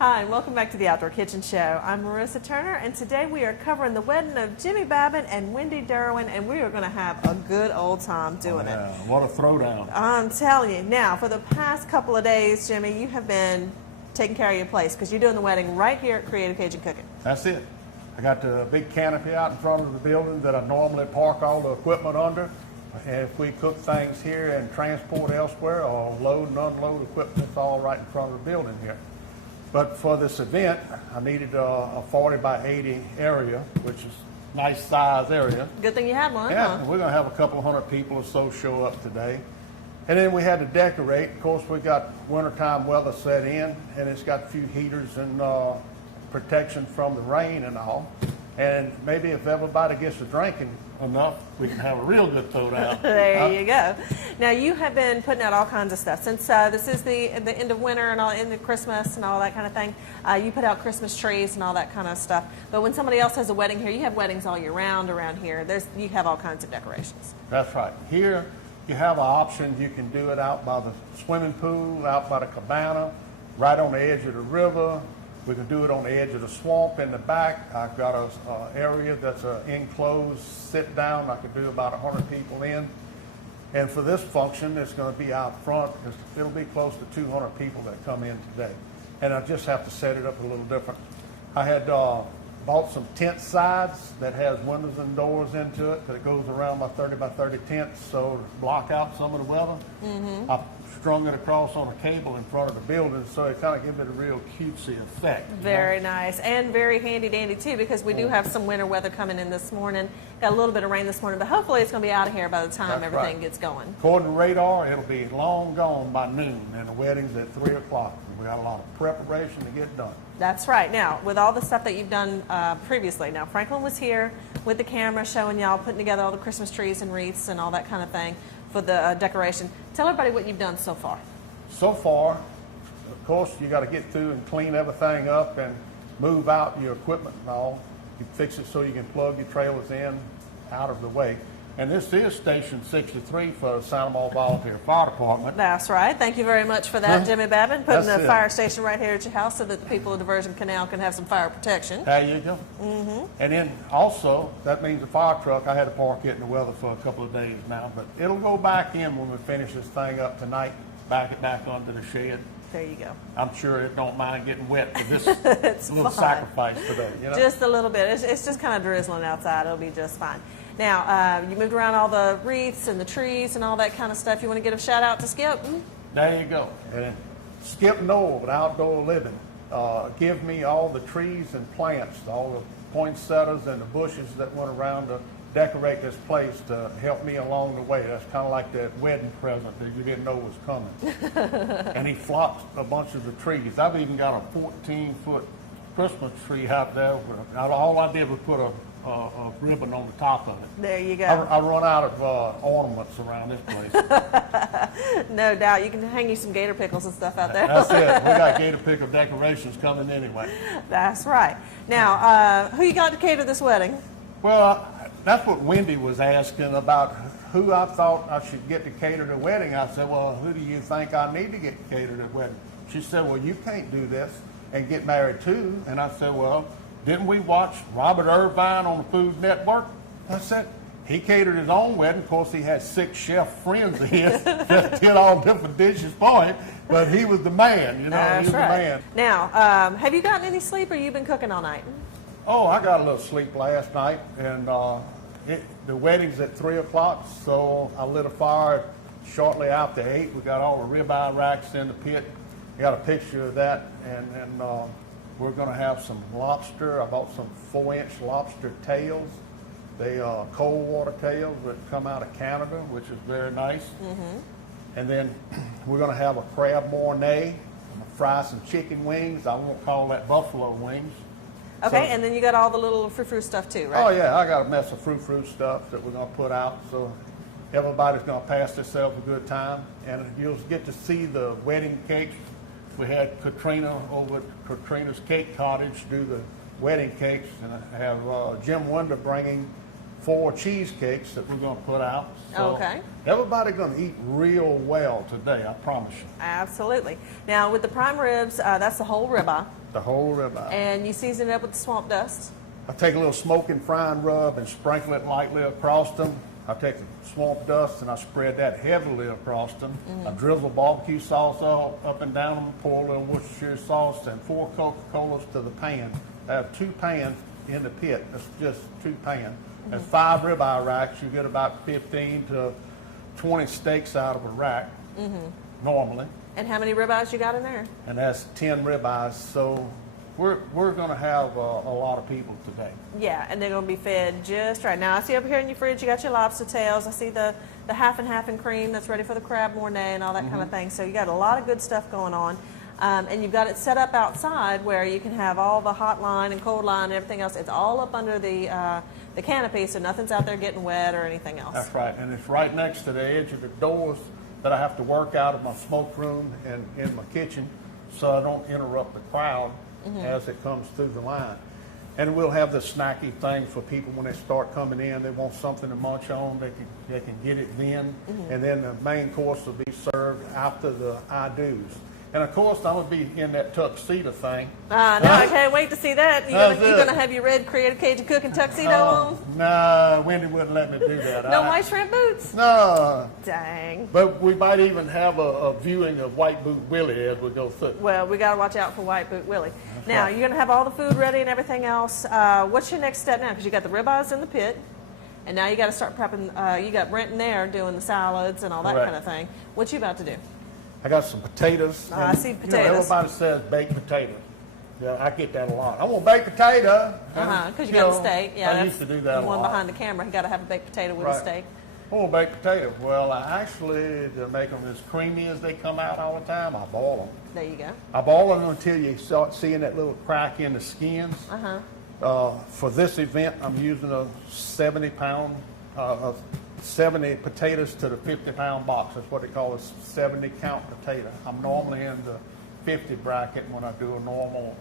Hi, and welcome back to the Outdoor Kitchen Show. I'm Marissa Turner, and today we are covering the wedding of Jimmy Babin and Wendy Derwin, and we are going to have a good old time doing it. What a throwdown. I'm telling you. Now, for the past couple of days, Jimmy, you have been taking care of your place because you're doing the wedding right here at Creative Cajun Cooking. That's it. I got the big canopy out in front of the building that I normally park all the equipment under. And if we cook things here and transport elsewhere or load and unload equipment, it's all right in front of the building here. But for this event, I needed a 40 by 80 area, which is a nice size area. Good thing you had one. Yeah, we're going to have a couple hundred people or so show up today. And then we had to decorate. Of course, we got wintertime weather set in, and it's got a few heaters and protection from the rain and all. And maybe if everybody gets to drinking enough, we can have a real good throwdown. There you go. Now, you have been putting out all kinds of stuff. Since this is the end of winter and all end of Christmas and all that kind of thing, you put out Christmas trees and all that kind of stuff. But when somebody else has a wedding here, you have weddings all year round around here. You have all kinds of decorations. That's right. Here, you have an option. You can do it out by the swimming pool, out by the cabana, right on the edge of the river. We can do it on the edge of the swamp in the back. I've got an area that's an enclosed sit down. I could do about 100 people in. And for this function, it's going to be out front because it'll be close to 200 people that come in today. And I just have to set it up a little different. I had bought some tent sides that has windows and doors into it that goes around my 30 by 30 tents so to block out some of the weather. Mm-hmm. I strung it across on a cable in front of the building so it kind of gives it a real cutesy effect. Very nice and very handy dandy too, because we do have some winter weather coming in this morning. Got a little bit of rain this morning, but hopefully it's going to be out of here by the time everything gets going. According to radar, it'll be long gone by noon, and the wedding's at 3 o'clock. We got a lot of preparation to get done. That's right. Now, with all the stuff that you've done previously, now Franklin was here with the camera showing y'all putting together all the Christmas trees and wreaths and all that kind of thing for the decoration. Tell everybody what you've done so far. So far, of course, you got to get through and clean everything up and move out your equipment and all. You fix it so you can plug your trailers in out of the way. And this is Station 63 for the Santa Maria Volunteer Fire Department. That's right. Thank you very much for that, Jimmy Babin, putting a fire station right here at your house so that the people of Diversion Canal can have some fire protection. There you go. Mm-hmm. And then also, that means the fire truck, I had to park it in the weather for a couple of days now, but it'll go back in when we finish this thing up tonight, back it back under the shed. There you go. I'm sure it don't mind getting wet for this little sacrifice today. You know? Just a little bit. It's just kind of drizzling outside. It'll be just fine. Now, you moved around all the wreaths and the trees and all that kind of stuff. You want to give a shout out to Skip? There you go. And Skip Noel with Outdoor Living. Give me all the trees and plants, all the poinsettias and the bushes that went around to decorate this place to help me along the way. That's kind of like that wedding present that you didn't know was coming. And he flopped a bunch of the trees. I've even got a 14-foot Christmas tree out there. All I did was put a ribbon on the top of it. There you go. I run out of ornaments around this place. No doubt. You can hang you some gator pickles and stuff out there. That's it. We got gator pickle decorations coming anyway. That's right. Now, who you got to cater this wedding? Well, that's what Wendy was asking about who I thought I should get to cater the wedding. I said, well, who do you think I need to get to cater the wedding? She said, well, you can't do this and get married too. And I said, well, didn't we watch Robert Irvine on the Food Network? I said, he catered his own wedding. Of course, he had 6 chef friends of his that did all different dishes for him, but he was the man, you know, he was the man. Now, have you gotten any sleep or you been cooking all night? Oh, I got a little sleep last night, and the wedding's at 3 o'clock, so I lit a fire shortly after 8. We got all the ribeye racks in the pit. I got a picture of that, and we're going to have some lobster. I bought some 4-inch lobster tails. They are cold water tails that come out of Canada, which is very nice. Mm-hmm. And then we're going to have a crab mornay. I'm going to fry some chicken wings. I won't call that buffalo wings. Okay, and then you got all the little frou-frou stuff too, right? Oh, yeah. I got a mess of frou-frou stuff that we're going to put out. So everybody's going to pass themselves a good time. And you'll get to see the wedding cakes. We had Katrina over at Katrina's Cake Cottage do the wedding cakes, and I have Jim Winder bringing 4 cheesecakes that we're going to put out. So Okay. everybody's going to eat real well today, I promise you. Absolutely. Now, with the prime ribs, that's the whole ribeye, The whole ribeye. and you season it up with the swamp dust. I take a little smoking frying rub and sprinkle it lightly across them. I take the swamp dust and I spread that heavily across them. I drizzle barbecue sauce all up and down them, pour a little Worcestershire sauce and 4 Coca-Colas to the pan. I have 2 pans in the pit. That's just 2 pans. That's 5 ribeye racks. You get about 15 to 20 steaks out of a rack normally. And how many ribeyes you got in there? And that's 10 ribeyes. So we're going to have a lot of people today. Yeah, and they're going to be fed just right. Now, I see over here in your fridge, you got your lobster tails. I see the half and half and cream that's ready for the crab mornay and all that kind of thing. So you got a lot of good stuff going on. And you've got it set up outside where you can have all the hot line and cold line and everything else. It's all up under the canopy, so nothing's out there getting wet or anything else. That's right. And it's right next to the edge of the doors that I have to work out of my smoke room and in my kitchen so I don't interrupt the crowd as it comes through the line. And we'll have the snacky thing for people when they start coming in. They want something to munch on. They can get it then. And then the main course will be served after the I do's. And of course, I'm going to be in that tuxedo thing. No, I can't wait to see that. You're That's going to it. have your red Creative Cajun Cooking tuxedo on? No, Wendy wouldn't let me do that. No white shrimp boots? No. Dang. But we might even have a viewing of White Boot Willie as we go through. Well, we got to watch out for White Boot Willie. Now, right. you're going to have all the food ready and everything else. What's your next step now? Because you got the ribeyes in the pit, and now you got to start prepping. You got Brent in there doing the salads and all that Correct. kind of thing. What you about to do? I got some potatoes. I see You know, potatoes. everybody says baked potato. Yeah, I get that a lot. I want baked potato. Because you got the steak. Yeah, I that's used to do that the a one lot. behind the camera. You got to have a baked potato with a Right. steak. I want baked potato. Well, I actually, to make them as creamy as they come out all the time, I boil them. There you go. I boil them until you start seeing that little crack in the skins. For this event, I'm using a 70-pound, 70 potatoes to the 50-pound box. That's what they call a 70-count potato. I'm normally in the 50 bracket when I do a normal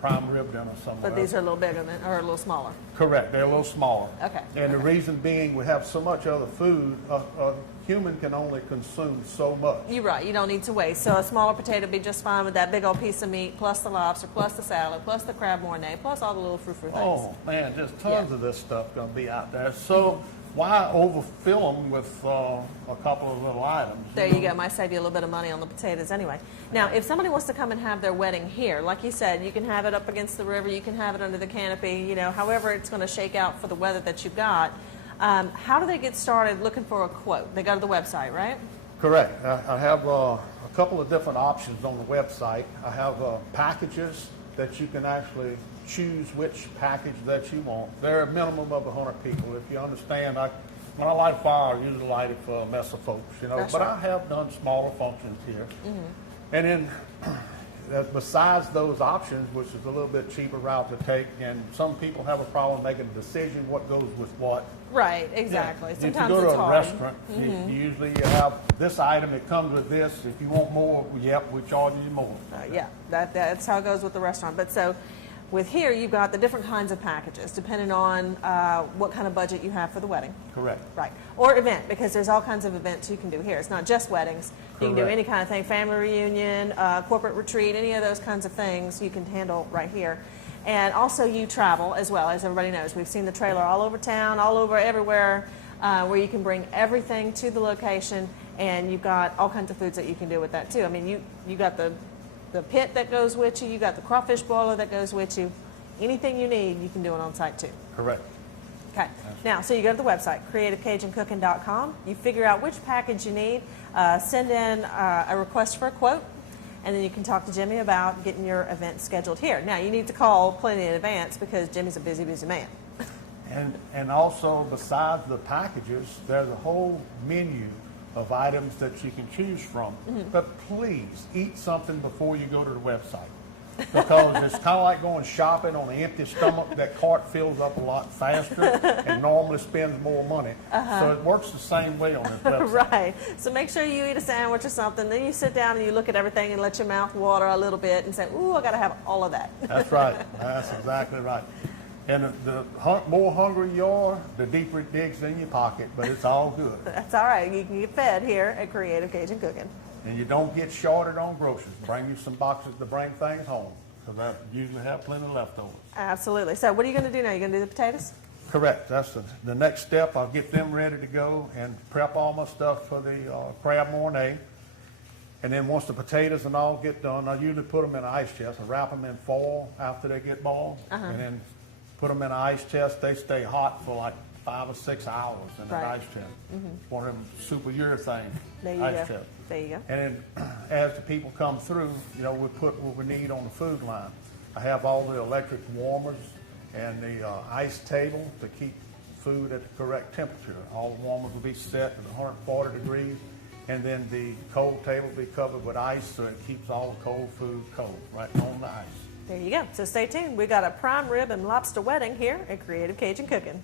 prime rib dinner somewhere. But these are a little bigger than, or a little smaller. Correct. They're a little smaller. Okay. And the reason being, we have so much other food, a human can only consume so much. You're right. You don't need to waste. So a smaller potato would be just fine with that big old piece of meat, plus the lobster, plus the salad, plus the crab mornay, plus all the little frou-frou things. Oh, man, just tons Yeah. of this stuff going to be out there. So why overfill them with a couple of little items? There you go. Might save you a little bit of money on the potatoes anyway. Now, if somebody wants to come and have their wedding here, like you said, you can have it up against the river, you can have it under the canopy, you know, however it's going to shake out for the weather that you've got. How do they get started looking for a quote? They go to the website, right? Correct. I have a couple of different options on the website. I have packages that you can actually choose which package that you want. They're a minimum of 100 people. If you understand, when I light a fire, I usually light it for a mess of folks, you know. That's But right. I have done smaller functions here. And then besides those options, which is a little bit cheaper route to take, and some people have a problem making a decision what goes with what. Right, exactly. If Sometimes you go to it's a hard. restaurant, you usually have this item, it comes with this. If you want more, yep, we charge you more. Yeah, that's how it goes with the restaurant. But so with here, you've got the different kinds of packages depending on what kind of budget you have for the wedding. Correct. Right. Or event, because there's all kinds of events you can do here. It's not just weddings. You can do Correct. any kind of thing, family reunion, corporate retreat, any of those kinds of things you can handle right here. And also you travel as well, as everybody knows. We've seen the trailer all over town, all over everywhere, where you can bring everything to the location, and you've got all kinds of foods that you can do with that too. I mean, you got the pit that goes with you got the crawfish boiler that goes with you. Anything you need, you can do it on site too. Correct. Okay. Now, so you go to the website, creativecajunCooking.com. You figure out which package you need, send in a request for a quote, and then you can talk to Jimmy about getting your event scheduled here. Now, you need to call plenty in advance because Jimmy's a busy, busy man. And also, besides the packages, there's a whole menu of items that you can choose from. But please, eat something before you go to the website. Because it's kind of like going shopping on an empty stomach. That cart fills up a lot faster and normally spends more money. So it works the same way on this website. Right. So make sure you eat a sandwich or something. Then you sit down and you look at everything and let your mouth water a little bit and say, ooh, I got to have all of that. That's right. That's exactly right. And more hungry you are, the deeper it digs in your pocket, but it's all good. That's all right. You can get fed here at Creative Cajun Cooking. And you don't get shorted on groceries. Bring you some boxes to bring things home, because I usually have plenty of leftovers. Absolutely. So what are you going to do now? You're going to do the potatoes? Correct. That's the next step. I'll get them ready to go and prep all my stuff for the crab mornay. And then once the potatoes and all get done, I usually put them in an ice chest. I wrap them in foil after they get boiled, and then put them in an ice chest. They stay hot for like 5 or 6 hours in that ice chest. It's one of them super urethane ice chests. There you go. And then as the people come through, we put what we need on the food line. I have all the electric warmers and the ice table to keep food at the correct temperature. All the warmers will be set at 140 degrees. And then the cold table will be covered with ice, so it keeps all the cold food cold, right on the ice. There you go. So stay tuned. We got a prime rib and lobster wedding here at Creative Cajun Cooking.